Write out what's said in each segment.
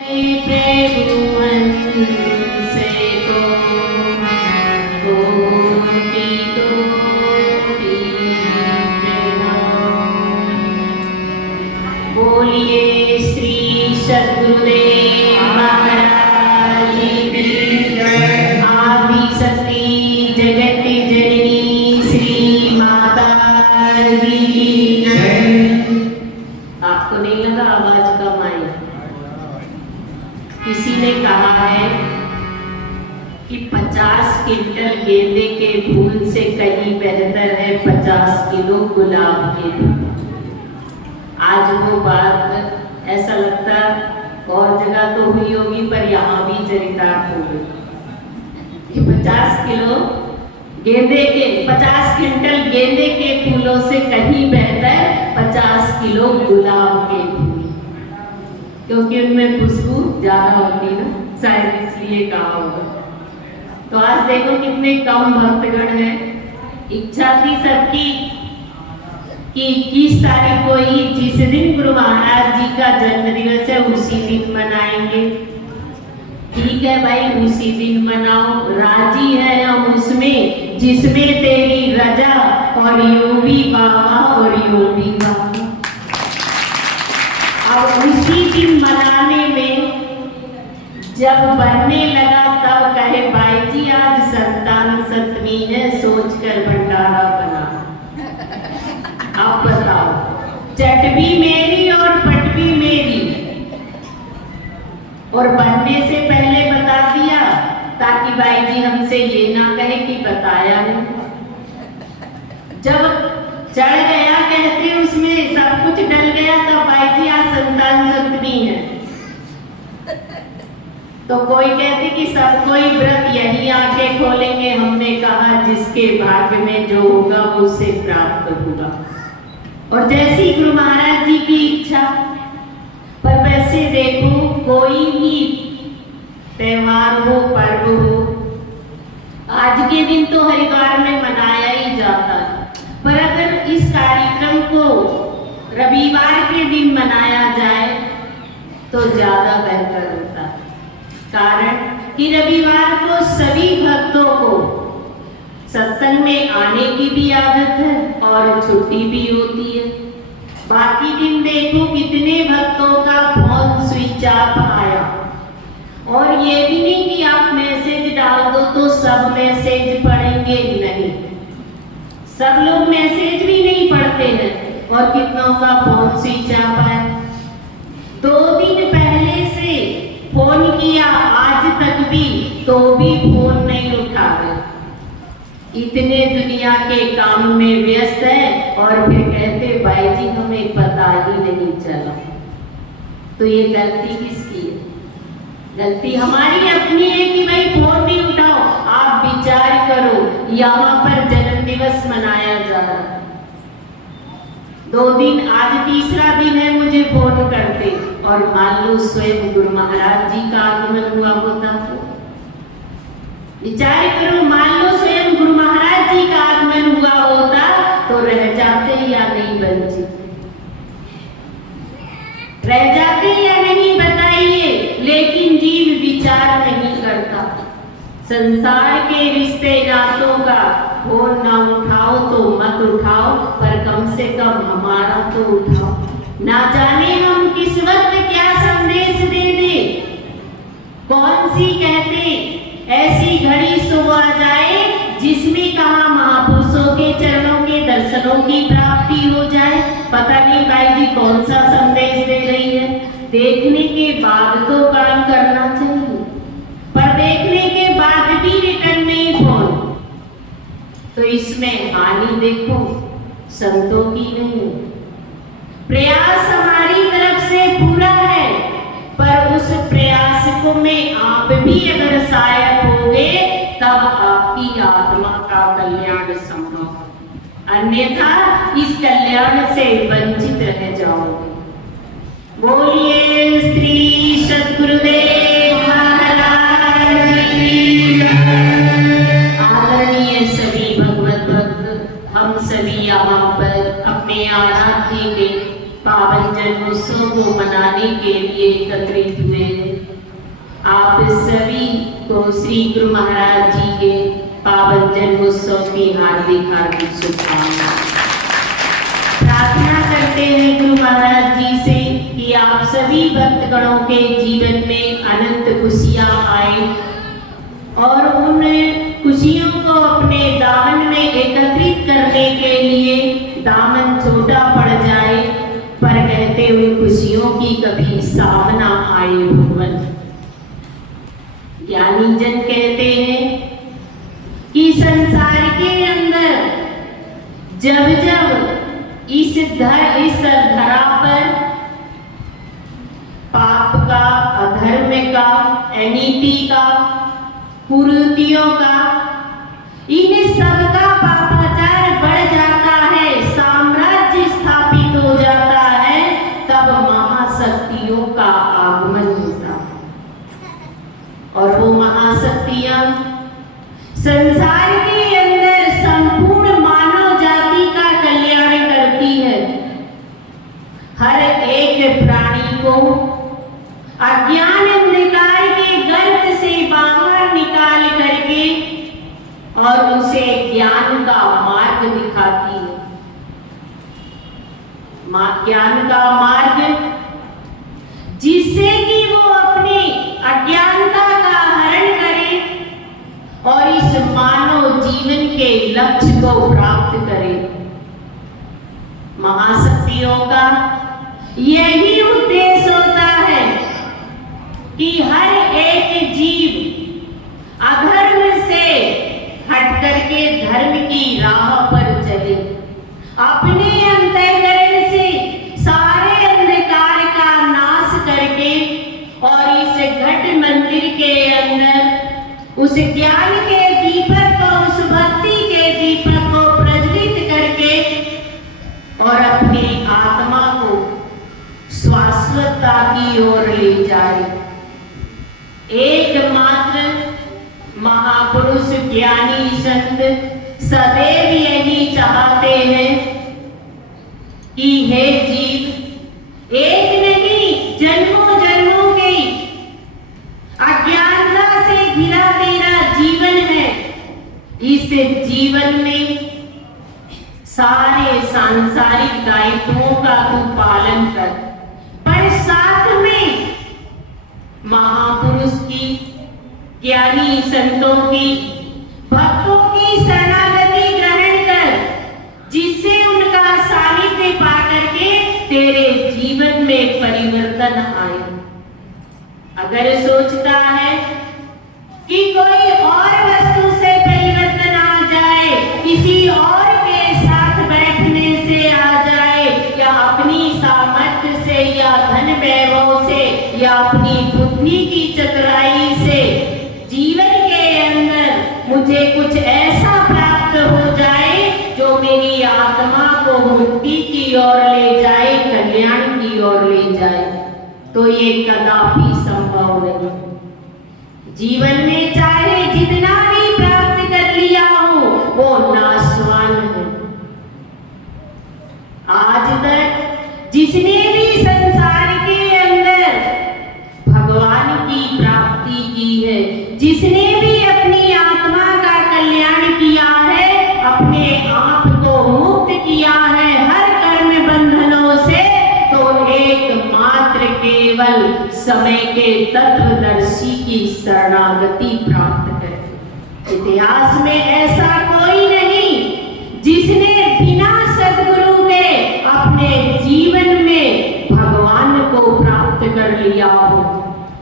बोलिए श्री सद्गुरुदेव महाराज की जय। आदि शक्ति जगत जननी श्री माता की जय। आपको नहीं लगा आवाज कम आई? किसी ने कहा है कि 50 क्विंटल गेंदे के फूल से कहीं बेहतर है 50 किलो गुलाब के फूल। आज वो बात ऐसा लगता और जगह तो हुई होगी पर यहाँ भी चरितार्थ हो गई कि 50 किलो गेंदे के 50 क्विंटल गेंदे के फूलों से कहीं बेहतर 50 किलो गुलाब के फूल, क्योंकि उनमें खुशबू ज्यादा होती है ना, शायद इसलिए कहा होगा। तो आज देखो कितने कम भक्तगण हैं। इच्छा थी सबकी कि 21 तारीख को ही जिस दिन गुरु महाराज जी का जन्म दिवस है उसी दिन मनाएंगे। ठीक है भाई, उसी दिन मनाओ, राजी है हम उसमें जिसमें तेरी रजा और यूं भी बाबा और यूं भी बाबा। अब उसी दिन मनाने में जब बनने लगा तब कहे भाई जी आज संतान सप्तमी है, सोचकर भंडारा बना। आप बताओ, चट भी मेरी और पट भी मेरी, और बनने से पहले बता दिया ताकि भाई जी हमसे ये ना कहे कि बताया नहीं। जब चढ़ गया कहते उसमें सब कुछ डल गया तब भाई जी आज संतान सप्तमी है। तो कोई कहते कि सब कोई व्रत यही आंखें खोलेंगे। हमने कहा जिसके भाग्य में जो होगा उसे प्राप्त होगा, और जैसी गुरु महाराज जी की इच्छा। पर वैसे देखो कोई भी त्योहार हो, पर्व हो, आज के दिन तो हरिद्वार में मनाया ही जाता है, पर अगर इस कार्यक्रम को रविवार के दिन मनाया जाए तो ज्यादा बेहतर होता है। कारण कि रविवार को सभी भक्तों को सत्संग में आने की भी आदत है और छुट्टी भी होती है। बाकी दिन देखो कितने भक्तों का फोन स्विच ऑफ आया, और ये भी नहीं कि आप मैसेज डाल दो तो सब मैसेज पढ़ेंगे, नहीं, सब लोग मैसेज भी नहीं पढ़ते हैं, और कितनों का फोन स्विच ऑफ है। 2 दिन पहले से फोन किया आज तक भी तो भी फोन नहीं उठा रहे, इतने दुनिया के काम में व्यस्त है, और फिर कहते भाई जी हमें पता ही नहीं चला। तो ये गलती किसकी है? गलती हमारी अपनी है कि भाई फोन भी उठाओ। आप विचार करो, यहाँ पर जन्म दिवस मनाया जा रहा है, 2 दिन, आज तीसरा दिन है, मुझे फोन करते, और मान लो स्वयं गुरु महाराज जी का आगमन हुआ होता तो विचार करो, मान लो स्वयं गुरु महाराज जी का आगमन हुआ होता तो रह जाते या नहीं वंचित? रह जाते या नहीं बताइए? लेकिन जीव विचार नहीं करता। संसार के रिश्ते नातों का फोन ना उठाओ तो मत उठाओ, पर कम से कम हमारा तो उठाओ। ना जाने हम किस वक्त क्या संदेश दे दे, कौन सी कहते ऐसी घड़ी शुभ आ जाए जिसमें कहा महापुरुषों के चरणों के दर्शनों की प्राप्ति हो जाए। पता नहीं भाई जी कौन सा संदेश दे रही है। देखने के बाद तो काम करना चाहिए, पर देखने के बाद भी रिटर्न नहीं फोन, तो इसमें हानि देखो संतों की नहीं। प्रयास हमारी तरफ से पूरा है, पर उस प्रयास को में आप भी अगर सहायक होंगे तब आपकी आत्मा का कल्याण संभव, अन्यथा इस कल्याण से वंचित रह जाओगे। बोलिए श्री सद्गुरुदेव महाराज की जय। आदरणीय सभी भगवत भक्त, हम सभी यहाँ पर अपने आराध्य के पावन जन्मोत्सव को मनाने के लिए एकत्रित हुए हैं। को श्री गुरु महाराज जी के पावन जन्मोत्सव की हार्दिक हार्दिक शुभकामनाएं। प्रार्थना करते हैं गुरु महाराज जी से कि आप सभी भक्तगणों के जीवन में अनंत खुशियां आए और उन खुशियों को अपने दामन में एकत्रित करने के लिए दामन छोटा पड़ जाए, पर कहते हुए खुशियों की कभी सामना आए भगवान। ज्ञानी जन कहते हैं कि संसार के अंदर जब जब इस धरा पर पाप का, अधर्म का, अनीति का, कुरीतियों का, इन सब का पापाचार बढ़ जाता है, साम्राज्य स्थापित हो जाता है, तब महाशक्तियों का आगमन होता है। और वो महाशक्तियां संसार के अंदर संपूर्ण मानव जाति का कल्याण करती है। हर एक प्राणी को अज्ञान अंधकार के गर्त से बाहर निकाल करके और उसे ज्ञान का मार्ग दिखाती है। ज्ञान का मार्ग जिससे कि वो अपनी अज्ञानता का हरण करे और इस मानव जीवन के लक्ष्य को प्राप्त करे। महाशक्तियों का यही उद्देश्य होता है कि हर एक जीव अधर्म से हट करके धर्म की राह पर चले, अपने अंतःकरण से सारे अंधकार का नाश करके और इस घट मंदिर के अंदर उस ज्ञान के दीपक को, उस भक्ति के दीपक को प्रज्वलित करके और अपनी आत्मा को शाश्वतता की ओर ले जाए। एकमात्र महापुरुष ज्ञानी संत सदैव यही चाहते हैं कि हे जीव, एक नहीं जन्मों जन्मों की अज्ञानता से घिरा तेरा जीवन है। इस जीवन में सारे सांसारिक दायित्वों का तू पालन कर, पर साथ में महापुरुष की, ज्ञानी संतों की, भक्तों की शरणागति ग्रहण कर, जिससे उनका सानिध्य पा करके तेरे जीवन में परिवर्तन आए। अगर सोचता है कि कोई और वस्तु से परिवर्तन आ जाए, किसी और के साथ बैठने से आ जाए, या अपनी सामर्थ्य से, या धन वैभव से, या अपनी बुद्धि की चतुराई से जीवन के अंदर मुझे कुछ ऐसा प्राप्त हो जाए जो मेरी आत्मा को मुक्ति की ओर ले जाए, कल्याण की ओर ले जाए, तो ये कदापि संभव नहीं। जीवन में चाहे जितना भी प्राप्त कर लिया हो वो नाशवान है। आज तक जिसने भी संसार के अंदर भगवान की प्राप्ति की है, जिसने भी अपनी आत्मा का कल्याण किया है, अपने आप को मुक्त किया है हर कर्म बंधनों से, तो एकमात्र केवल समय के तत्वदर्शी की शरणागति प्राप्त करे। इतिहास में ऐसा कोई नहीं जिसने बिना सद्गुरु के अपने जीवन में भगवान को प्राप्त कर लिया हो।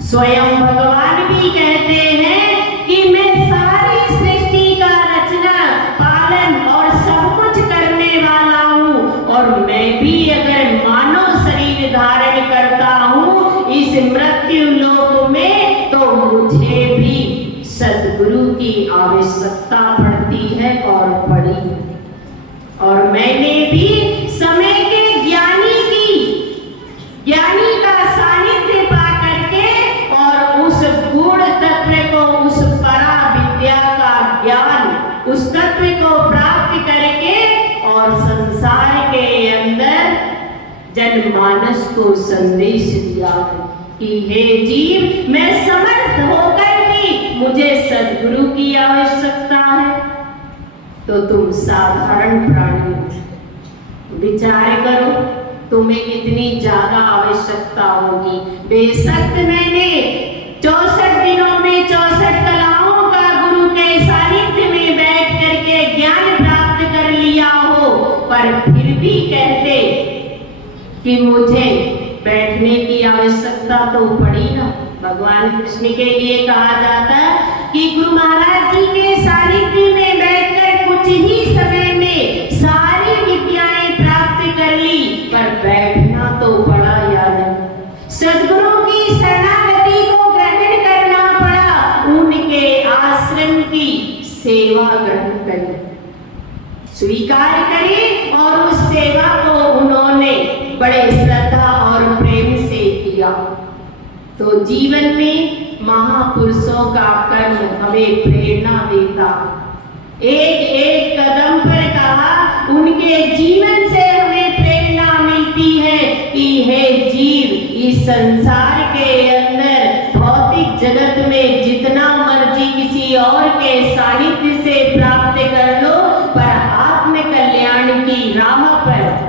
स्वयं भगवान भी कहते हैं कि मैं सारी सृष्टि का रचना, पालन और सब कुछ करने वाला हूँ, और मैं भी अगर मानव शरीर धारण करता हूँ इस मृत्यु लोक में, तो मुझे भी सद्गुरु की आवश्यकता पड़ती है और पड़ी। और मैंने भी समय के ज्ञानी का सानिध्य पा करके और उस गुण तत्व को, उस परा विद्या का ज्ञान, उस तत्व को प्राप्त करके और संसार के अंदर जनमानस को संदेश दिया कि हे जीव, मैं समर्थ होकर भी मुझे सद्गुरु की आवश्यकता है, तो तुम साधारण प्राणी हो। विचार करो तुम्हें कितनी ज्यादा आवश्यकता होगी। बेशक मैंने 64 दिनों में 64 कलाओं का गुरु के सानिध्य में बैठ करके ज्ञान प्राप्त कर लिया हो, पर फिर भी कहते कि मुझे बैठने की आवश्यकता तो पड़ी ना। भगवान कृष्ण के लिए कहा जाता है कि गुरु महाराज जी के सानिध्य में बैठकर कुछ ही समय में सारी विद्याएं प्राप्त कर ली, पर बैठना तो पड़ा याद। सद्गुरु की शरणागति को ग्रहण करना पड़ा, उनके आश्रम की सेवा ग्रहण करें, स्वीकार करें, और उस सेवा को उन्होंने बड़े श्रद्धा और प्रेम से किया। तो जीवन में महापुरुषों का कर्म हमें प्रेरणा देता। एक एक कदम पर कहा उनके जीवन से हमें प्रेरणा मिलती है कि हे जीव, इस संसार के अंदर भौतिक जगत में जितना मर्जी किसी और के सानिध्य से प्राप्त कर लो, पर आत्म कल्याण की राह पर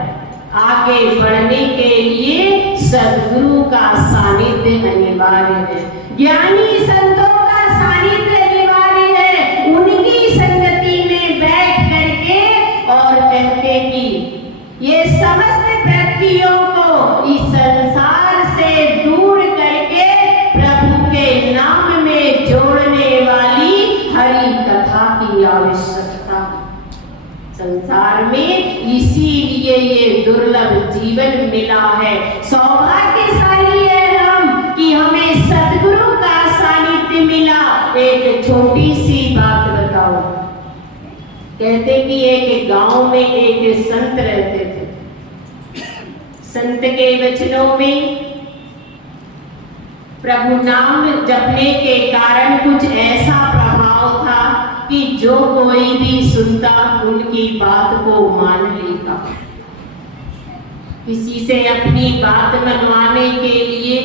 आगे बढ़ने के लिए सद्गुरु का सानिध्य अनिवार्य है। ज्ञानी संतों का सानिध्य अनिवार्य है। उनकी संगति में बैठ करके और कहते कि ये समस्त व्यक्तियों को इस संसार से दूर करके प्रभु के नाम में जोड़ने वाली हरि कथा की आवश्यकता है। संसार में इसीलिए ये दुर्लभ जीवन मिला है। सौभाग्यशाली है हम कि हमें सद्गुरु का सानिध्य मिला। एक छोटी सी बात बताओ। कहते कि एक गांव में एक संत रहते थे। संत के वचनों में प्रभु नाम जपने के कारण कुछ ऐसा प्रभाव था कि जो कोई भी सुनता उनकी बात को मान लेता। किसी से अपनी बात मनवाने के लिए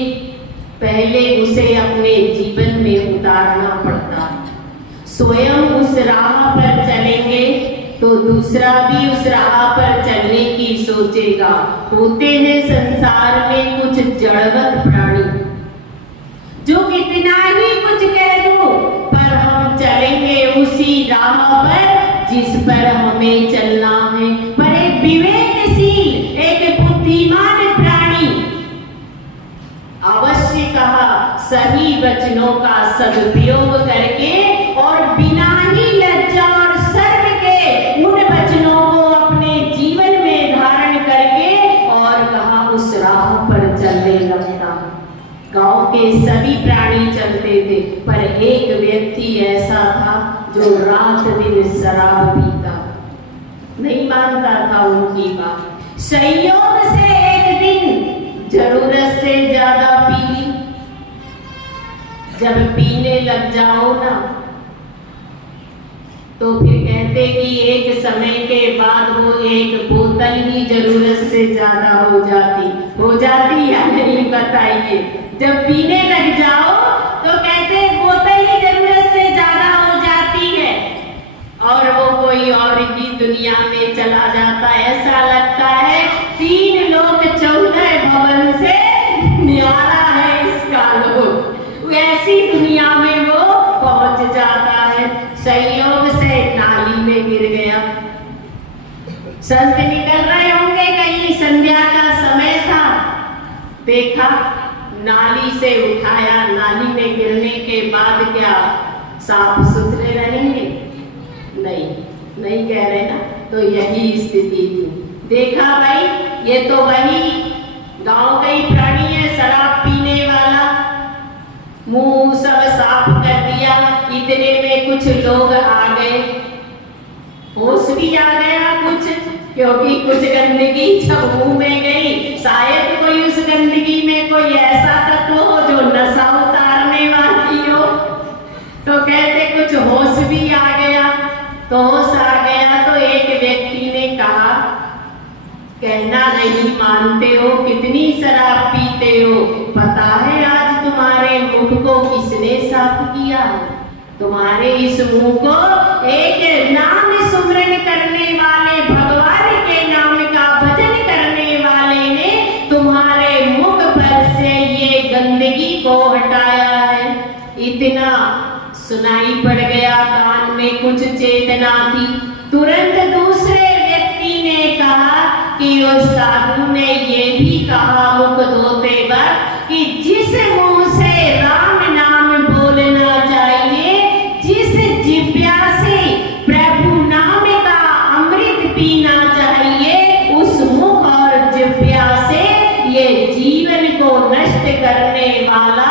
पहले उसे अपने जीवन में उतारना पड़ता। स्वयं उस राह पर चलेंगे तो दूसरा भी उस राह पर चलने की सोचेगा। होते हैं संसार में कुछ जड़वत प्राणी जो कितना ही कुछ कह दो, पर हम चलेंगे उसी राह पर जिस पर हमें चलना है। पर एक विवेकशील, एक बुद्धिमान प्राणी अवश्य कहा सही वचनों का सदुपयोग करके और बिना ही लज्जा और शर्म के उन वचनों को अपने जीवन में धारण करके और कहा उस राह पर चलने लगता। गांव के सभी प्राणी चलते थे, पर एक व्यक्ति ऐसा था जो रात दिन शराब पीता, नहीं मानता था उनकी बात। संयोग से एक दिन जरूरत से ज्यादा पी ली। जब पीने लग जाओ ना तो फिर कहते कि एक समय के बाद वो एक बोतल ही जरूरत से ज्यादा हो जाती या नहीं बताइए। जब पीने लग जाओ तो कहते बोतल ही जरूरत से ज्यादा हो जाती है और वो कोई और ही दुनिया में चला जाता है। ऐसा लगता है 3 लोक 14 भवन से न्यारा है इसका लोग। ऐसी दुनिया में वो पहुंच जाता है। संयोग से नाली में गिर गया। संत निकल रहे होंगे, कहीं संध्या का समय था, देखा नाली से उठाया। नाली में गिरने के बाद क्या साफ सुथरे रहेंगे? नहीं कह रहे ना। तो यही स्थिति थी। देखा भाई ये तो वही गांव का ही प्राणी है, शराब पीने वाला। मुंह सब साफ कर दिया। इतने में कुछ लोग आ गए, होश भी आ गया कुछ, क्योंकि कुछ गंदगी जब मुंह में गई, शायद कोई उस गंदगी में कोई ऐसा तत्व हो जो नशा उतारने वाली हो। तो कहते कुछ होश भी आ गया। तो होश आ गया तो एक व्यक्ति ने कहा, कहना नहीं मानते हो, कितनी शराब पीते हो, पता है आज तुम्हारे मुख को किसने साफ किया? तुम्हारे इस मुंह को एक नाम सुमरन करने वाले, भगवान के नाम का भजन करने वाले ने तुम्हारे मुख पर से ये गंदगी को हटाया है। इतना सुनाई पड़ गया, कान में कुछ चेतना थी। तुरंत दूसरे व्यक्ति ने कहा कि उस साधु ने ये भी कहा मुख धोते वक्त कि जिस मुंह से राम नाम बोलना चाहिए, जिस जिह्वा से प्रभु नाम का अमृत पीना चाहिए, उस मुख और जिह्वा से ये जीवन को नष्ट करने वाला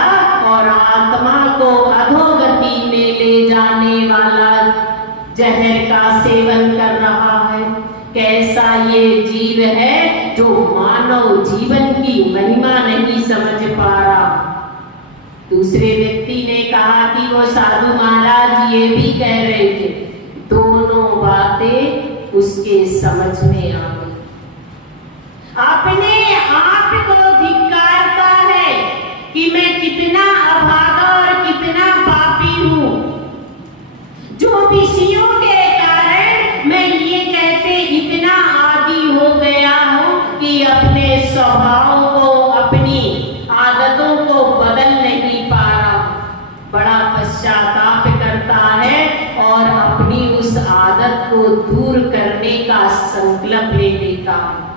और आत्मा को अधोगति में ले जाने वाला जहर का सेवन कर रहा है। कैसा ये जीव है जो मानव जीवन की महिमा नहीं समझ पा रहा। दूसरे व्यक्ति ने कहा कि वो साधु महाराज ये भी कह रहे थे। दोनों बातें उसके समझ में आ गई। अपने आप को धिक्कारता है कि मैं कितना अभागा और कितना पापी हूं, जो विषयों के कारण मैं ये कहते इतना आदी हो गया हूं कि अपने स्वभाव को, अपनी आदतों को बदल नहीं पा रहा। बड़ा पश्चाताप करता है और अपनी उस आदत को दूर करने का संकल्प ले लेता है।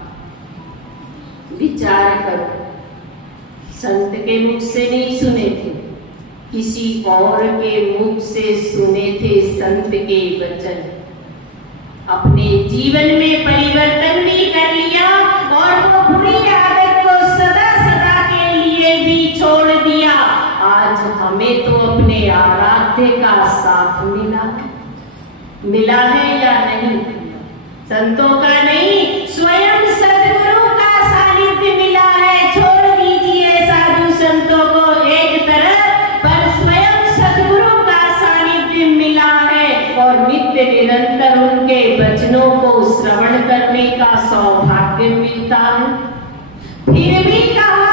विचार करो, संत के मुख से नहीं सुने थे, किसी और के मुख से सुने थे संत के वचन। अपने जीवन में परिवर्तन भी कर लिया और वो बुरी आदत को सदा सदा के लिए भी छोड़ दिया। आज हमें तो अपने आराध्य का साथ मिला है या नहीं? संतों का नहीं, स्वयं सद्गुरु का सानिध्य मिला है। छोड़ दीजिए साधु संतों को एक तरफ, पर स्वयं सद्गुरु का सानिध्य मिला है और नित्य निरंतर उनके वचनों को श्रवण करने का सौभाग्य मिलता है। फिर भी कहा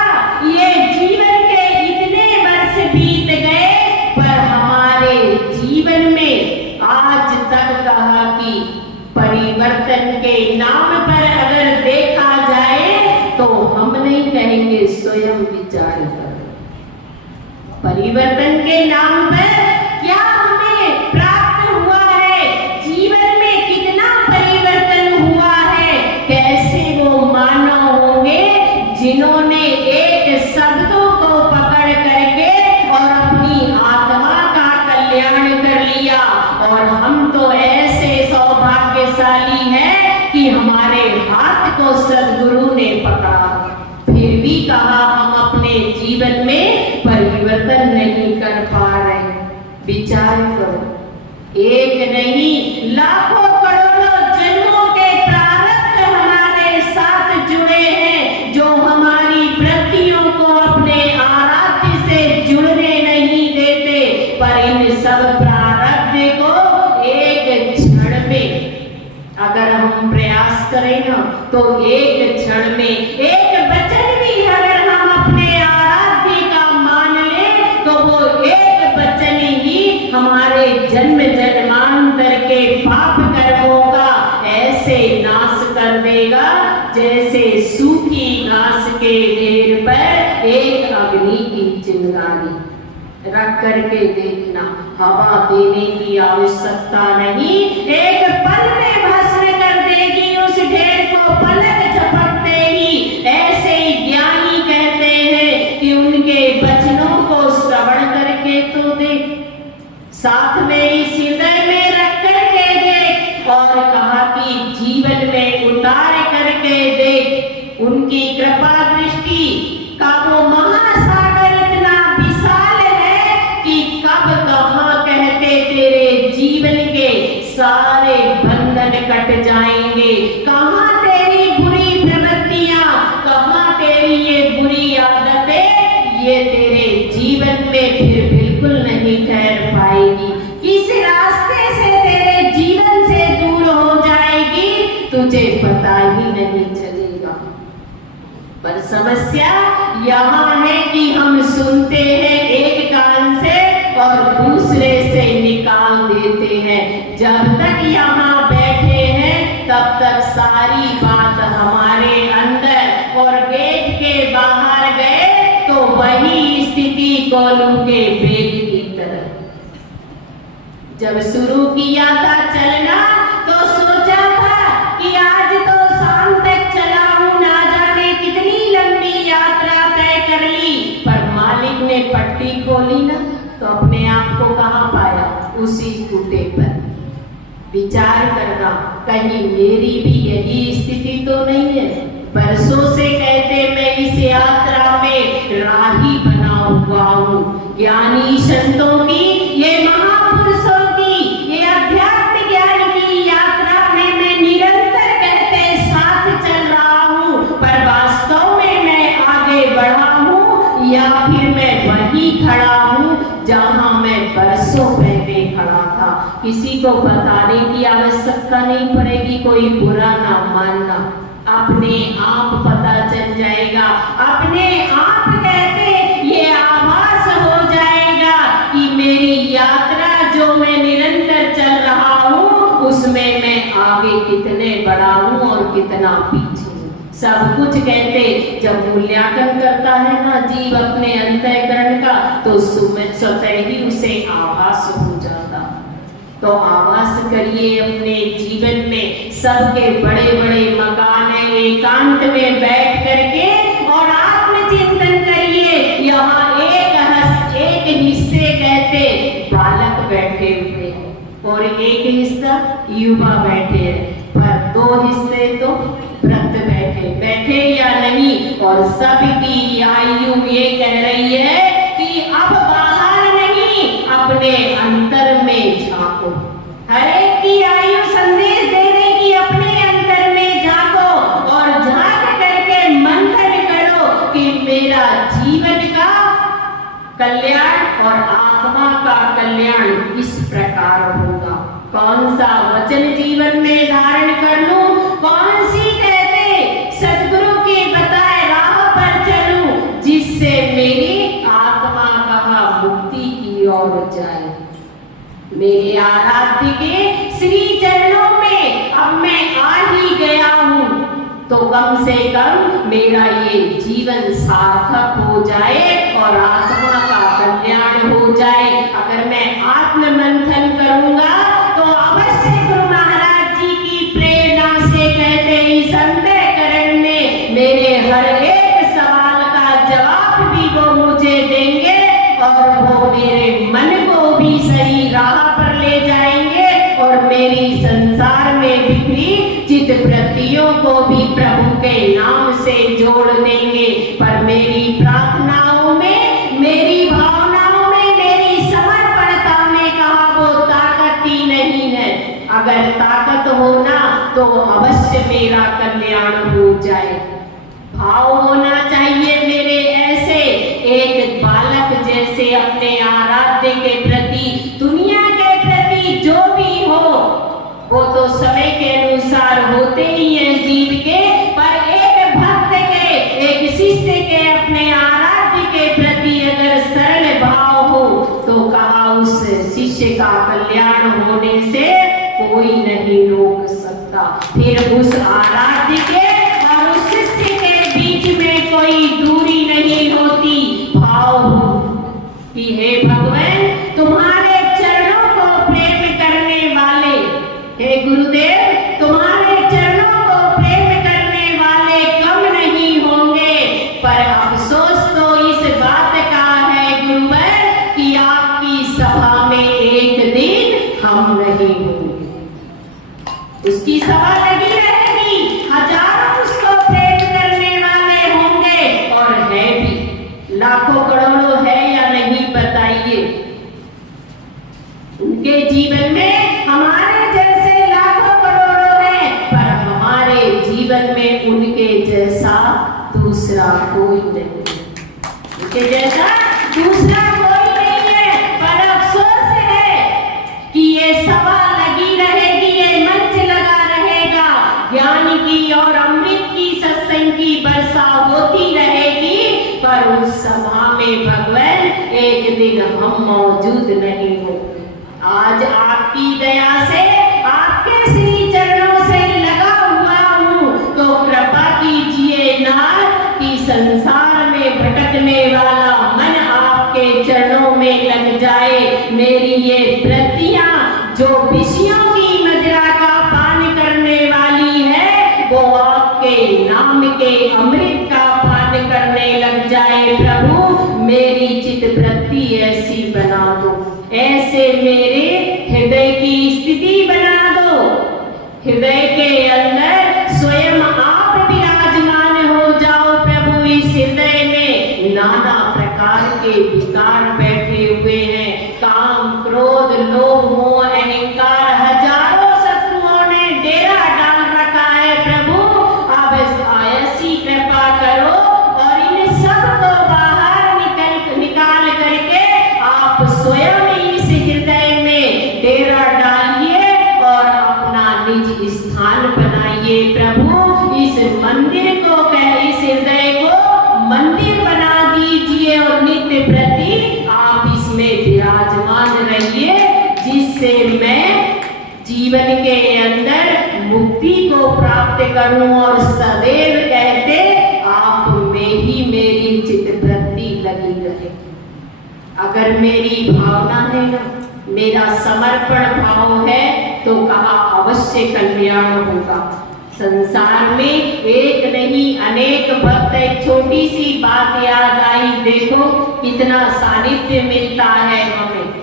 ये जीवन के इतने वर्ष बीत गए, पर हमारे जीवन में आज तक कहा कि परिवर्तन के नाम पर अगर देखा जाए तो हम नहीं कहेंगे, स्वयं विचार करो। परिवर्तन के नाम पर क्या हमें प्राप्त हुआ है? जीवन में कितना परिवर्तन हुआ है? कैसे वो मानव होंगे जिन्होंने एक शब्दों को पकड़ करके और अपनी आत्मा का कल्याण कर लिया। और हम तो ऐसे सौभाग्यशाली हैं कि हमारे हाथ को सद्गुरु ने पकड़ा, फिर भी कहा हम अपने जीवन में परिवर्तन नहीं कर पा रहे। विचार करो, एक नहीं लाखों करोड़ों जन्मों के प्रारब्ध हमारे साथ जुड़े हैं, जो हमारी वृत्तियों को अपने आराध्य से जुड़ने नहीं देते। पर इन सब प्रारब्ध को एक क्षण में अगर हम प्रयास करें ना, तो एक क्षण में एक वचन भी अगर हम अपने आराध्य का मान लें, तो वो एक वचन ही हमारे जन्म जन्मांतर के पाप कर्मों का ऐसे नाश कर देगा, जैसे सूखी घास के ढेर पर एक अग्नि की चिंगारी रख करके देखना। हवा देने की आवश्यकता नहीं, एक पल में भस्म कर देगी उस ढेर को, पलक झपकते ही। ऐसे ही ज्ञानी कहते हैं कि उनके वचनों को श्रवण करके तो देख, साथ में इस हृदय में रख करके देख, और कहा कि जीवन में उतार करके देख। उनकी कृपा दृष्टि का वो महासागर इतना विशाल है कि कब कहाँ कहते तेरे जीवन के सारे बंधन कट जाएंगे, कहाँ तेरी बुरी प्रवृत्तियां, कहाँ तेरी ये बुरी आदतें, ये तेरे जीवन में फिर बिल्कुल नहीं ठहर पाएगी। किस रास्ते से तेरे जीवन से दूर हो जाएगी तुझे पता ही नहीं चलेगा। पर समस्या यहाँ है कि हम सुनते हैं एक कान से और दूसरे से जब तक यहाँ बैठे हैं तब तक सारी बात हमारे अंदर, और गेट के बाहर गए तो वही स्थिति कोलू के बेग की तरह। जब शुरू किया था चलना तो सोचा था कि आज तो शाम तक चला हूं, ना जाने कितनी लंबी यात्रा तय कर ली, पर मालिक ने पट्टी खोली ना तो अपने आप को कहां पाया, उसी टूटे पर। विचार करना कहीं मेरी भी यही स्थिति तो नहीं है। बरसों से कहते मैं इस यात्रा में राही बना हुआ हूँ, ज्ञानी संतों की, ये महापुरुषों की, ये अध्यात्म ज्ञान की यात्रा में मैं निरंतर कहते साथ चल रहा हूँ, पर वास्तव में मैं आगे बढ़ा हूँ या फिर मैं वहीं खड़ा हूँ जहाँ मैं बरसों पहले खड़ा था। किसी को बताने की आवश्यकता नहीं पड़ेगी, कोई बुरा ना मानना, अपने आप पता चल जाएगा, अपने आप कहते ये आभास हो जाएगा कि मेरी यात्रा जो मैं निरंतर चल रहा हूँ उसमें मैं आगे कितने बढ़ा हूँ और कितना पीछे हूँ। सब कुछ कहते जब मूल्यांकन करता है ना जीव अपने अंतःकरण का, तो स्वतः ही उसे आभास हो जाता। तो आभास करिए अपने जीवन में, सबके बड़े बड़े मकान है, एकांत में बैठ करके और आत्मचिंतन करिए। यहाँ एक हिस्से कहते बालक बैठे हुए हैं और एक हिस्सा युवा बैठे हैं, पर दो हिस्से तो व्रत बैठे या नहीं। और सबकी आयु ये कह रही है कि अब बाहर नहीं, अपने अंतर में झांको। हर एक की आयु संदेश दे रही कि अपने अंतर में झांको और झांक करके मंथन करो कि मेरा जीवन का कल्याण और आत्मा का कल्याण किस प्रकार होगा। कौन सा वचन जीवन में धारण कर लूं, कौन सी कहते सद्गुरु के बताए राह पर चलूं, जिससे मेरी आत्मा कहा मुक्ति की ओर जाए। मेरे आराध्य के श्री चरणों में अब मैं आ ही गया हूँ, तो कम से कम मेरा ये जीवन सार्थक हो जाए और आत्मा का कल्याण हो जाए। अगर मैं आत्म मंथन करूंगा तो अवश्य गुरु महाराज जी की प्रेरणा से कहते इस अंतःकरण में मेरे हर एक सवाल का जवाब भी वो मुझे देंगे और वो मेरे मन को भी सही राह पर ले जाएंगे और मेरी संसार में बिखरी चित वृत्तियों को भी प्रभु के नाम से जोड़ देंगे। पर मेरी प्रार्थनाओं में, मेरी भावनाओं में, मेरी समर्पणता में कहा वो ताकत ही नहीं है। अगर ताकत होना तो अवश्य मेरा कल्याण हो जाए। भाव होना चाहिए मेरे ऐसे एक बालक जैसे अपने आराध्य के प्रति, दुनिया के प्रति जो भी हो वो तो समय के अनुसार होते ही हैं जीव के, पर एक भक्त के, एक शिष्य के अपने आराध्य के प्रति अगर सरल भाव हो तो कहा उस शिष्य का कल्याण होने से कोई नहीं रोक सकता। फिर उस आराध्य के और उस शिष्य के बीच में कोई दूरी नहीं होती। भाव कि हे भगवान तुम्हारे चरणों को प्रेम करने वाले, हे गुरुदेव तुम्हारे चरणों को प्रेम करने वाले कम नहीं होंगे, पर अफसोस तो इस बात का है गुरुवर कि आपकी सभा में एक दिन हम नहीं होंगे। उसकी सभा लगी रहेगी, हजारों उसको प्रेम करने वाले होंगे और है भी, लाखों करोड़ों है या नहीं बताइए। उनके जीवन में हमारे जैसे लाखों करोड़ों हैं, पर हमारे जीवन में उनके जैसा दूसरा कोई नहीं, उनके जैसा दूसरा कोई नहीं है। पर अफसोस है कि ये सभा लगी रहेगी, ये मंच लगा रहेगा, ज्ञान की और अमृत की सत्संग की वर्षा होती रहेगी, पर उस सभा में भगवान एक दिन हम मौजूद नहीं होंगे। आज आपकी दया से आपके श्री चरणों से लगा हुआ हूँ, तो कृपा कीजिए नाथ कि संसार में भटकने वाला मन आपके चरणों में लग जाए। मेरी ये वृत्तियां जो विषयों की मदिरा का पान करने वाली है, वो आपके नाम के अमृत का पान करने लग जाए। प्रभु मेरी चित्त वृत्ति ऐसी बना दो, ऐसे मेरे हृदय की स्थिति बना दो। हृदय के अंदर स्वयं आप विराजमान हो जाओ प्रभु। इस हृदय में नाना प्रकार के विकार बैठे हुए हैं, काम, क्रोध, लोभ, मोह, अहंकार, हजारों शत्रुओं ने डेरा डाल रखा है। प्रभु अब ऐसी कृपा करो और इन सब को बाहर निकाल करके आप स्वयं इस हृदय में डेरा डालिए और अपना निज स्थान बनाइए। प्रभु इस मंदिर को इस हृदय को मंदिर बना दीजिए और नित्य प्रति आप इसमें विराजमान रहिए, जिससे मैं जीवन के अंदर मुक्ति को प्राप्त करूं और सदैव कहते आप में ही मेरी चित्त वृत्ति लगी रहे। अगर मेरी भावना है ना, मेरा समर्पण भाव है, तो कहा अवश्य कल्याण होगा। संसार में एक नहीं अनेक भक्त, एक छोटी सी बात याद आई, देखो कितना सानिध्य मिलता है हमें।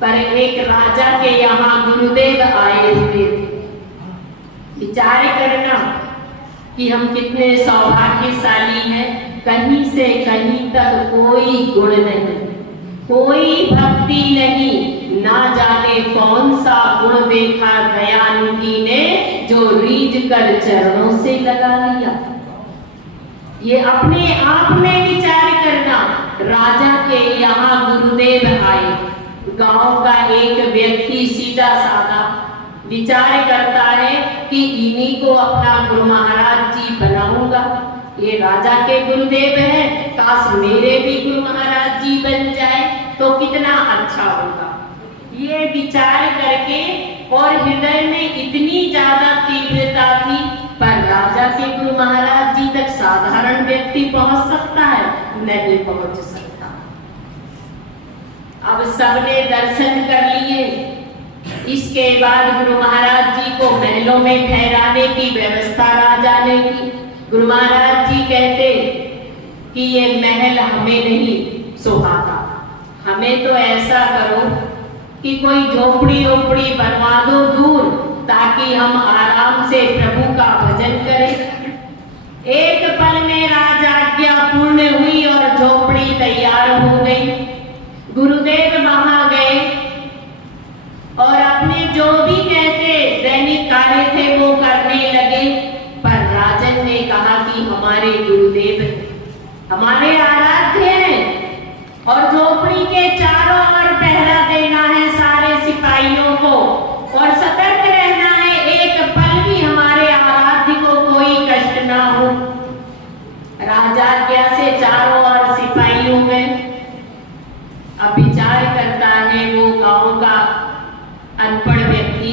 पर एक राजा के यहाँ गुरुदेव आए हुए थे। विचार करना कि हम कितने सौभाग्यशाली हैं, कहीं से कहीं तक कोई गुण नहीं, कोई भक्ति नहीं, ना जाने कौन सा गुण देखा दयानिधि ने जो रीझ कर चरणों से लगा लिया। ये अपने आप में विचार करना। राजा के यहाँ गुरुदेव आए, गांव का एक व्यक्ति सीधा साधा विचार करता है कि इन्हीं को अपना गुरु महाराज जी बनाऊंगा। ये राजा के गुरुदेव हैं, काश मेरे भी गुरु महाराज जी बन जाए तो कितना अच्छा होगा। ये विचार करके, और हृदय में इतनी ज्यादा तीव्रता थी, पर राजा के गुरु महाराज जी तक साधारण व्यक्ति पहुंच सकता है? नहीं पहुंच सकता। अब सबने दर्शन कर लिए, इसके बाद गुरु महाराज जी को महलों में ठहराने की व्यवस्था राजा ने की। गुरु महाराज जी कहते कि ये महल हमें नहीं सुहाता, हमें तो ऐसा करो कि कोई झोपड़ी ओपड़ी बनवा दो दूर, ताकि हम आराम से प्रभु का भजन करें। एक पल में राजाज्ञा पूर्ण हुई और झोपड़ी तैयार हो गई। गुरुदेव वहां गए और अपने जो भी कहते दैनिक कार्य थे वो करने लगे। पर राजन ने कहा कि हमारे गुरुदेव हमारे आराध्य हैं और झोपड़ी के चारों ओर पहरा देना है सारे सिपाहियों को, और सतर्क रहना है, एक पल भी हमारे आराध्य को कोई कष्ट ना हो। राजाज्ञा से चारों ओर सिपाही हो गए। अब विचार करता है वो गांव का अनपढ़ व्यक्ति,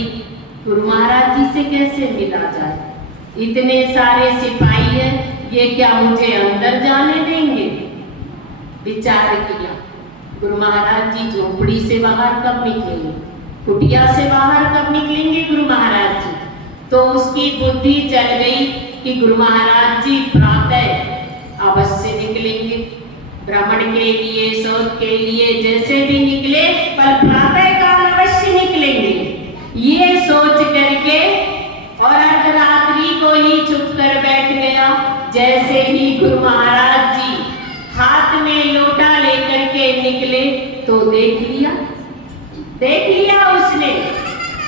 गुरु महाराज जी से कैसे मिला जाए? इतने सारे सिपाही हैं, ये क्या मुझे अंदर जाने देंगे? विचार किया, गुरु महाराज जी झोपड़ी से बाहर कब निकलेंगे, कुटिया से बाहर कब निकलेंगे गुरु महाराज जी? तो उसकी बुद्धि चल गई कि गुरु महाराज जी प्रातः अवश्य निकलेंगे, भ्रमण के लिए, शौच के लिए, जैसे भी निकले पर प्रातः काल अवश्य निकलेंगे। ये सोच करके और अर्धरात्रि को ही चुप कर बैठ गया। जैसे ही गुरु महाराज जी हाथ में लोटा लेकर के निकले तो देख लिया उसने,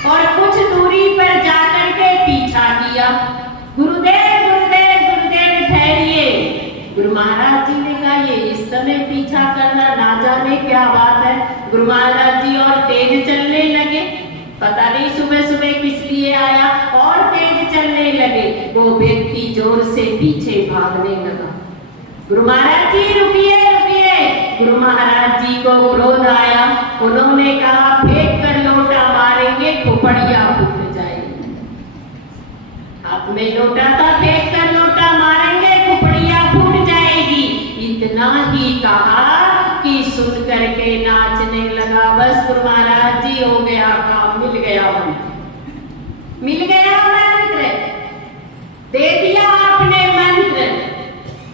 और कुछ दूरी पर जाकर के पीछा किया। गुरुदेव गुरुदेव गुरुदेव ठहरिए। गुरु महाराज जी ने कहा ये इस समय पीछा करना, ना जाने क्या बात है। गुरु महाराज जी और तेज चलने लगे, पता नहीं सुबह सुबह किस लिए आया, और तेज चलने लगे। वो व्यक्ति जोर से पीछे भागने लगा। गुरु महाराज जी रुकिए रुकिए। गुरु महाराज जी को क्रोध आया, उन्होंने कहा फेंक हमने लोटा था, फेंक कर लोटा मारेंगे, कुपड़िया फूट जाएगी। इतना ही कहा कि सुन करके नाचने लगा। बस गुरु महाराज जी हो गया काम, मिल गया मंत्र, मिल गया मंत्र, दे दिया आपने मंत्र।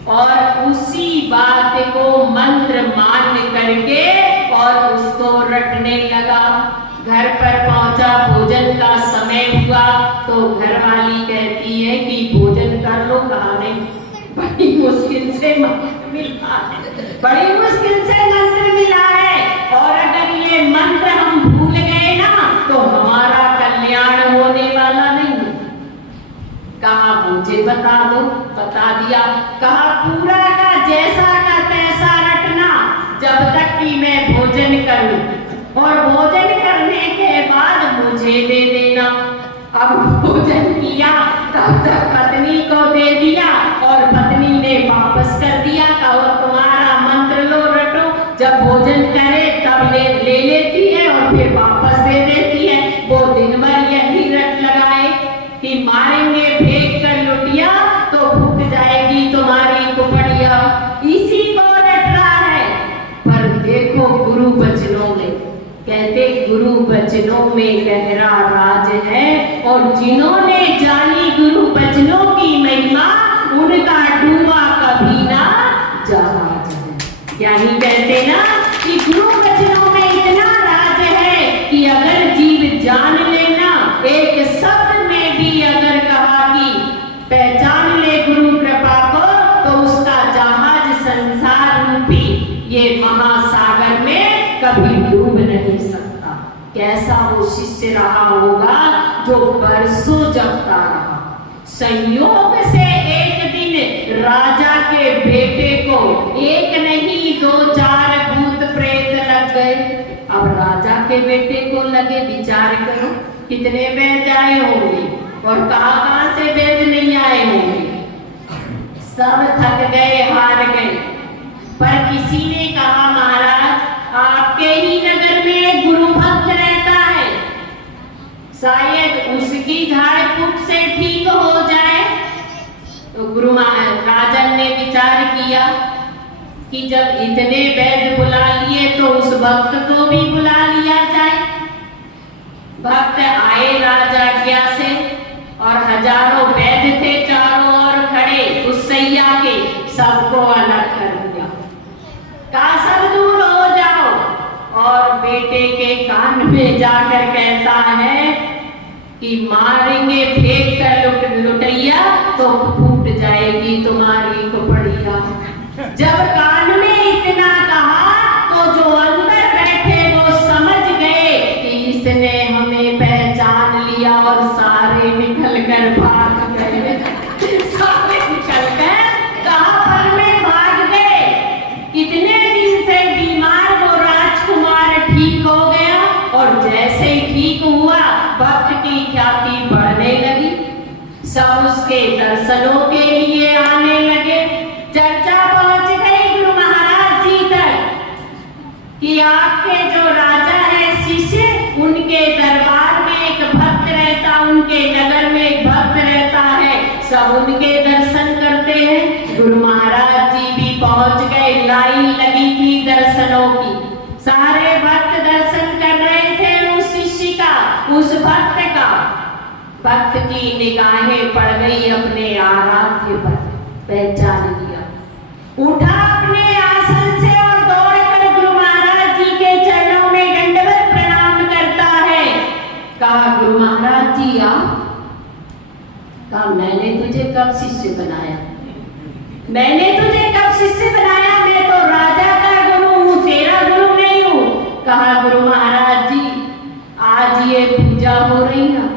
और उसी बात को मंत्र मान करके और उसको रटने लगा। घर पर पहुंचा, भोजन का समय हुआ तो घरवाली कहती है कि भोजन कर लो। कहा नहीं, बड़ी मुश्किल से मंत्र मिला है, बड़ी मुश्किल से मंत्र मिला है, और अगर ये मंत्र हम भूल गए ना तो हमारा कल्याण होने वाला नहीं। कहा मुझे बता दो, बता दिया। कहा पूरा का जैसा का तैसा रटना जब तक कि मैं भोजन करूं, और भोजन करने के बाद मुझे दे देना। अब भोजन किया तब तक पत्नी को दे दिया और पत्नी ने वापस कर दिया। कहो तुम्हारा मंत्र लो रटो, जब भोजन करे तब ले लेती है और फिर वापस दे देती है। वो दिन भर यही रट लगाए कि मारेंगे फेंक कर लुटिया तो फूट जाएगी तुम्हारी कुपड़िया। इसी को रट रहा है। पर देखो गुरु वचनों में, कहते गुरु वचनों में गहरा राज है, और जिन्होंने जानी गुरु वचनों की महिमा उनका डूबा कभी ना जहाज है। यानी कहते ना कि गुरु वचनों में इतना राज है कि अगर जीव जान लेना, एक शब्द में भी अगर कहा कि पहचान ले गुरु कृपा को, तो उसका जहाज संसार रूपी ये महासागर में कभी डूब नहीं सकता। कैसा वो शिष्य रहा होगा जो बरसों जपता रहा। संयोग से एक दिन राजा के बेटे को एक नहीं 2-4 भूत प्रेत लग गए। अब राजा के बेटे को लगे, विचार करो कितने वैद्य आए होंगे और कहां से वैद्य नहीं आए होंगे। सब थक गए, हार गए। पर किसी ने कहा महाराज आपके ही नगर में एक गुरु भक्त रहता है, शायद उसकी झाड़ फूट से ठीक हो जाए। तो गुरु राजन ने विचार किया कि जब इतने वैद्य बुला लिए तो उस भक्त को भी बुला लिया जाए। भक्त आए राजा आज्ञा से, और हजारों वैद्य थे चारों ओर खड़े उस सैया के, सबको अलग कर दिया। कहा सब दूर हो जाओ, और बेटे के कान में जाकर कहता है कि मारेंगे फेंक कर लुटैया तो फूट जाएगी तुम्हारी कुपड़िया। जब कान में इतना कहा तो जो अंदर बैठे वो समझ गए कि इसने हमें पहचान लिया, और सारे निकल कर भाग गए। सारे निकल कर कहां पर में भाग गए। कितने दिन से बीमार वो राजकुमार ठीक हो गया, और जैसे ही ठीक हुआ भक्त की ख्याति बढ़ने लगी। सब उसके दर्शनों के लिए आने लगे। चर्चा पहुंच गई गुरु महाराज जी तक कि आपके जो राजा है शिष्य, उनके दरबार में एक भक्त रहता, उनके नगर में एक भक्त रहता है, सब उनके दर्शन करते हैं। गुरु महाराज जी भी पहुंच गए, लाइन लगी थी दर्शनों की। सारे भक्त दर्शन कर रहे थे उस शिष्य का, उस भक्त का। भक्त की निगाहें पड़ गई अपने आराध्य पर, पहचान लिया। उठा अपने आसन से और दौड़कर गुरु महाराज जी के चरणों में दंडवत प्रणाम करता है। कहा गुरु महाराज जी आप? कहा मैंने तुझे कब शिष्य बनाया? मैंने तुझे कब शिष्य बनाया? मैं तो राजा का गुरु हूँ, तेरा गुरु नहीं हूँ। कहा गुरु महाराज जी आज ये पूजा हो रही ना,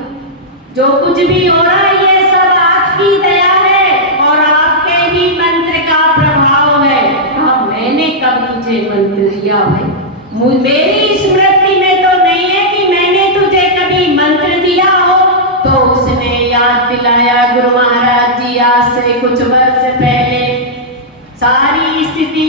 जो कुछ भी हो रहा है ये सब आपकी दया है और आपके ही मंत्र का प्रभाव है। कहा मैंने कब तुझे मंत्र दिया भाई? मेरी स्मृति में तो नहीं है कि मैंने तुझे कभी मंत्र दिया हो। तो उसने याद दिलाया गुरु महाराज जी आज से कुछ वर्ष पहले सारी स्थिति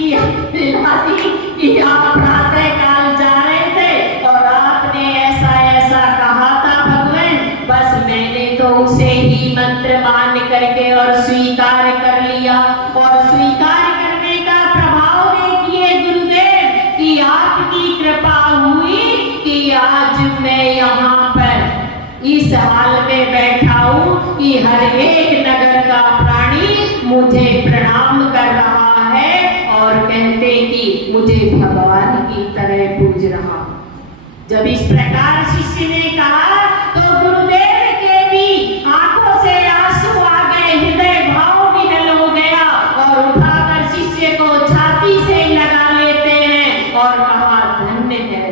दिला दी कि आप प्रातः काल जा रहे थे और आपने ऐसा ऐसा कहा था भगवान, बस मैंने तो उसे ही मंत्र मान इस हाल में बैठा हूँ कि हर एक नगर का प्राणी मुझे प्रणाम कर रहा है और कहते कि मुझे भगवान की तरह पूज रहा। जब इस प्रकार शिष्य ने कहा तो गुरुदेव के भी आंखों से आंसू आ गए, हृदय भाव विकल हो गया और उठाकर शिष्य को छाती से लगा लेते हैं और कहा धन्य है,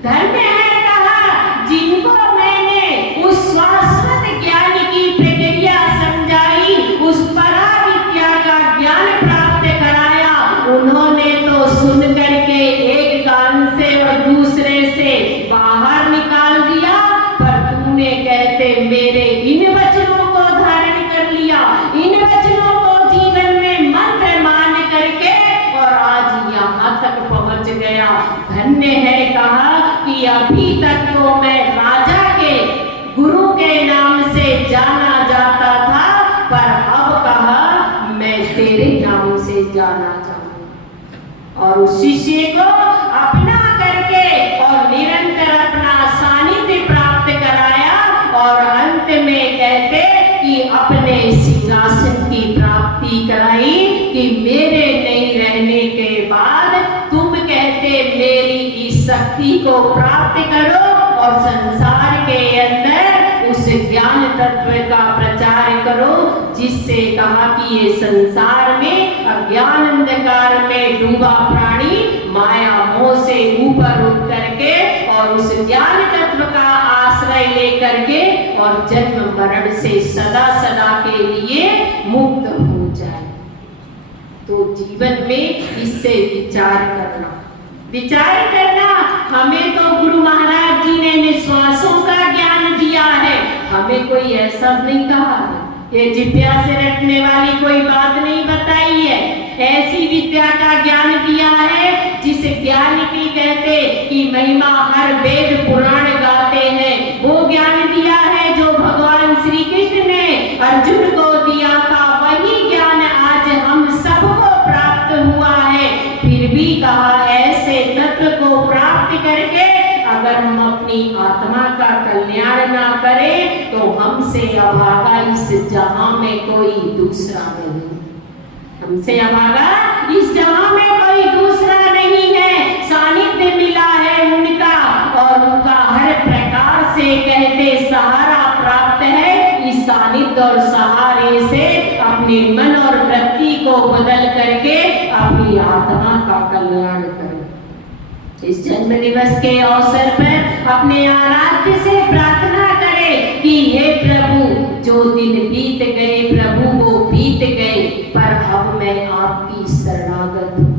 धन्य है कहा जिनको मैंने उस शाश्वत ज्ञान की प्रक्रिया समझाई, उस पराविद्या का ज्ञान प्राप्त कराया। उन्होंने तो सुन करके एक कान से और दूसरे से बाहर निकाल दिया, पर तूने कहते मेरे इन वचनों को धारण कर लिया, इन वचनों को जीवन में मंत्र मान करके और आज यहाँ तक पहुंच गया। धन्य है कहा कि अभी तक तो मैं राजा के गुरु के नाम से जाना जाता था, पर अब कहा मैं तेरे नाम से जाना चाहूँ। और उस शिष्य को अपना करके और निरंतर अपना सानिध्य प्राप्त कराया और अंत में कहते कि अपने सिंहासन की प्राप्ति कराई कि मेरे नहीं रहने के बाद तुम कहते मेरी इस शक्ति को प्राप्त करो और संसार के अंदर उस ज्ञान तत्व का प्रचार करो, जिससे कहा कि ये संसार में अज्ञान अंधकार में डूबा प्राणी माया मोह से ऊपर उठ करके और उस ज्ञान तत्व का आश्रय लेकर के और जन्म मरण से सदा सदा के लिए मुक्त हो जाए। तो जीवन में इससे विचार करना हमें तो गुरु महाराज जी ने निश्वासों का ज्ञान दिया है, हमें कोई ऐसा नहीं कहा है, ये जिज्ञा से रखने वाली कोई बात नहीं बताई है। ऐसी विद्या का ज्ञान दिया है जिस ज्ञान की कहते कि महिमा हर वेद पुराण गाते हैं, वो ज्ञान दिया है जो भगवान श्री कृष्ण ने अर्जुन को दिया था, वही ज्ञान आज हम सबको प्राप्त हुआ है। फिर भी कहा ऐसे तत्व को प्राप्त करके अगर हम अपनी आत्मा का कल्याण ना करें तो हमसे अभागा इस जहां में कोई दूसरा नहीं, हमसे अभागा इस जहां में कोई दूसरा नहीं है। सानिध्य मिला है उनका और उनका हर प्रकार से कहते सहारा प्राप्त है। इस सानिध्य और सहारे से अपने मन और वृत्ति को बदल करके अपनी आत्मा का कल्याण करें। इस जन्म दिवस के अवसर पर अपने आराध्य से प्रार्थना करें कि हे प्रभु जो दिन बीत गए प्रभु वो बीत गए, पर अब मैं आपकी शरणागत हूँ,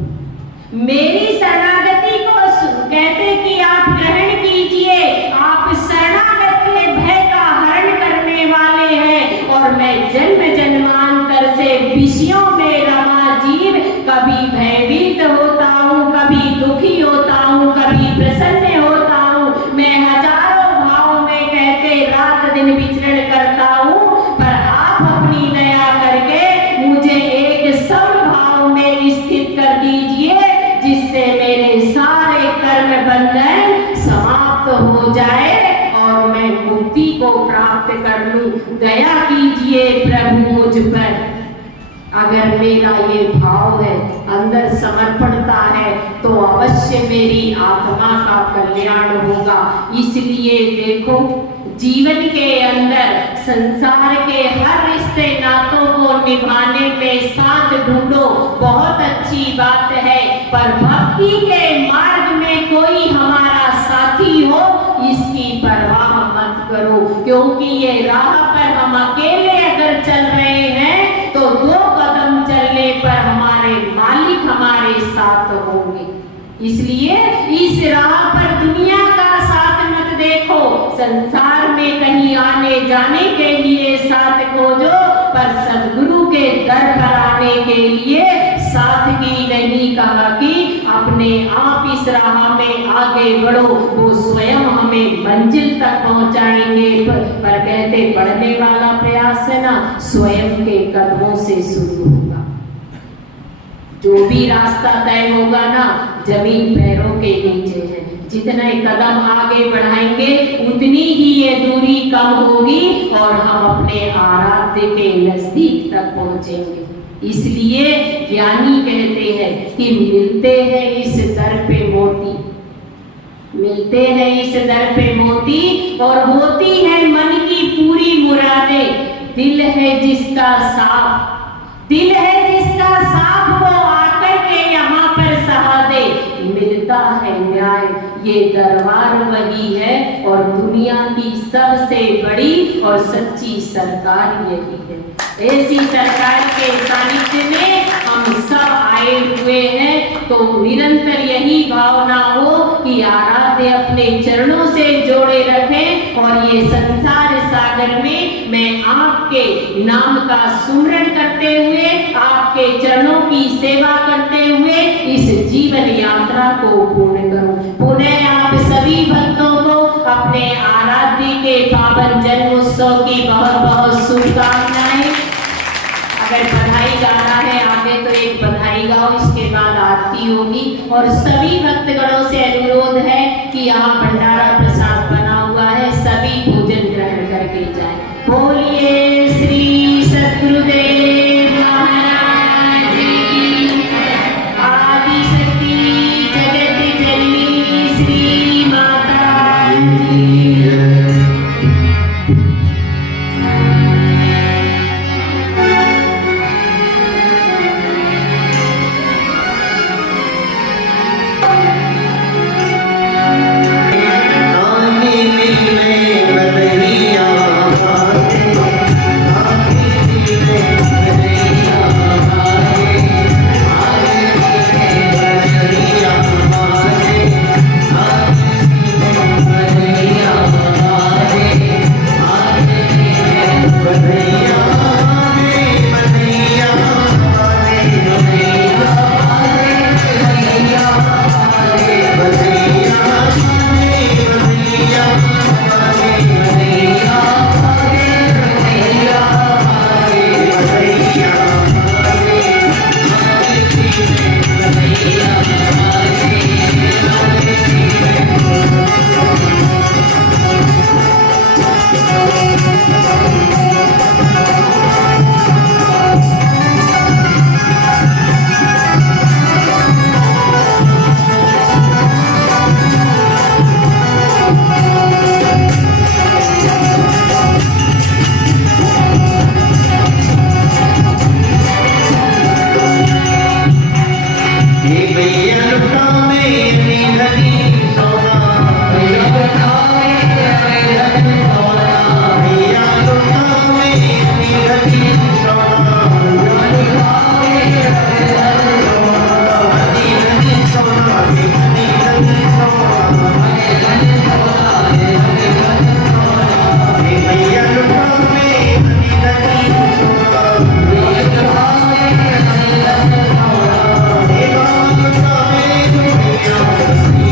मेरी शरणागति को कहते कि आप ग्रहण कीजिए। आप शरणागत के भय का हरण करने वाले हैं और मैं जन्म जन्मांतर से विषयों में रमा जीव कभी भयभीत होता हूँ, कभी दुखी होता हूँ, कभी प्रसन्न होता हूँ, मैं हजारों भाव में कहते रात दिन विचरण करता हूँ, पर आप अपनी दया करके मुझे एक समभाव में स्थित कर दीजिए जिससे मेरे सारे कर्म बंधन समाप्त हो जाए और मैं मुक्ति को प्राप्त कर लूं। दया कीजिए प्रभु मुझ पर। अगर मेरा ये भाव है, अंदर समर्पणता है, तो अवश्य मेरी आत्मा का कल्याण होगा। इसलिए देखो जीवन के अंदर संसार के हर रिश्ते नातों को निभाने में साथ ढूंढो, बहुत अच्छी बात है, पर भक्ति के मार्ग में कोई हमारा साथी हो इसकी परवाह मत करो, क्योंकि ये राह पर हम अकेले अगर चल रहे हैं तो 2 कदम चलने पर हमारे मालिक हमारे साथ होंगे। इसलिए इस राह पर दुनिया का साथ मत देखो, संसार में कहीं आने जाने के लिए साथ खोजो, पर सद्गुरु के दर पर आने के लिए साथ की नहीं कहा कि अपने आप इस राह में आगे बढ़ो, वो स्वयं हमें मंजिल तक पहुंचाएंगे। पर कहते बढ़ने वाला प्रयास है ना स्वयं के कदमों से शुरू होगा। जो भी रास्ता तय होगा ना जमीन पैरों के नीचे है, जितने कदम आगे बढ़ाएंगे उतनी ही ये दूरी कम होगी और हम अपने आराध्य के नजदीक तक पहुंचेंगे। इसलिए ज्ञानी कहते हैं कि मिलते हैं इस दर पे मोती, मिलते हैं इस दर पे मोती, और होती है मन की पूरी मुरादें। दिल है जिसका साफ, दिल है जिसका साफ, वो आकर के यहाँ पर सहादे। मिलता है न्याय, ये दरबार वही है, और दुनिया की सबसे बड़ी और सच्ची सरकार यही है। ऐसी सरकार के सानिध्य में हम सब आए हुए हैं, तो निरंतर यही भावना हो कि आराध्य अपने चरणों से जोड़े रखें, और ये संसार सागर में मैं आपके नाम का सुमरण करते हुए, आपके चरणों की सेवा करते हुए इस जीवन यात्रा को पूर्ण करूं। पुनः आप सभी भक्तों को अपने आराध्य के पावन जन्मोत्सव की बहुत बहुत शुभकामनाएं। अगर बधाई गाना है आगे तो एक बधाई गाओ, इसके बाद आरती होगी। और सभी भक्तगणों से अनुरोध है कि यहाँ भंडारा प्रसाद बना हुआ है, सभी भोजन ग्रहण करके जाएं। बोलिए श्री सद्गुरुदेव महाराज की, आदि शक्ति जगत जननी श्री माता की।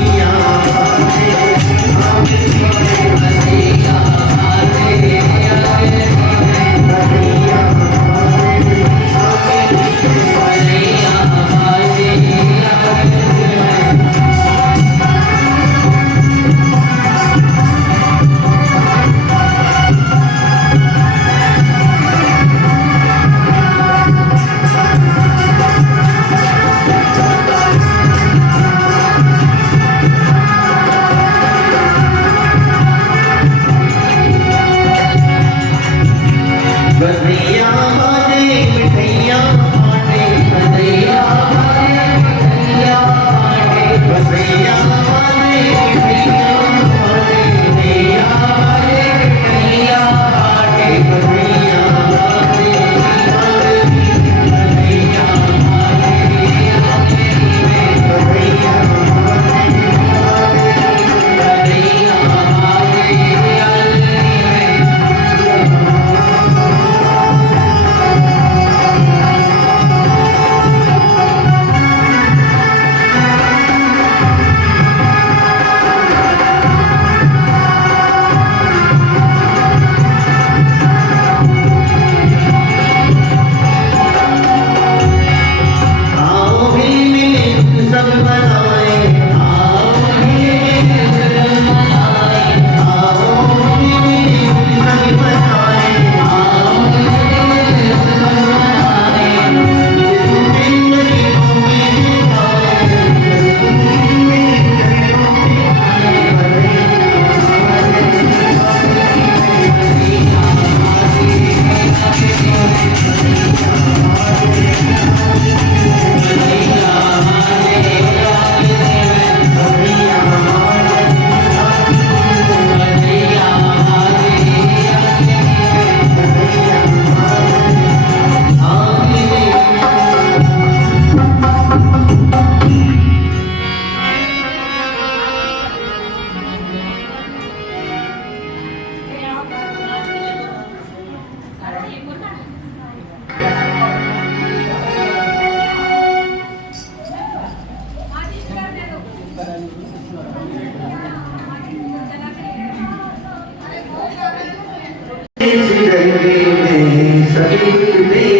Yeah. इस जगह में सभी कुछ दे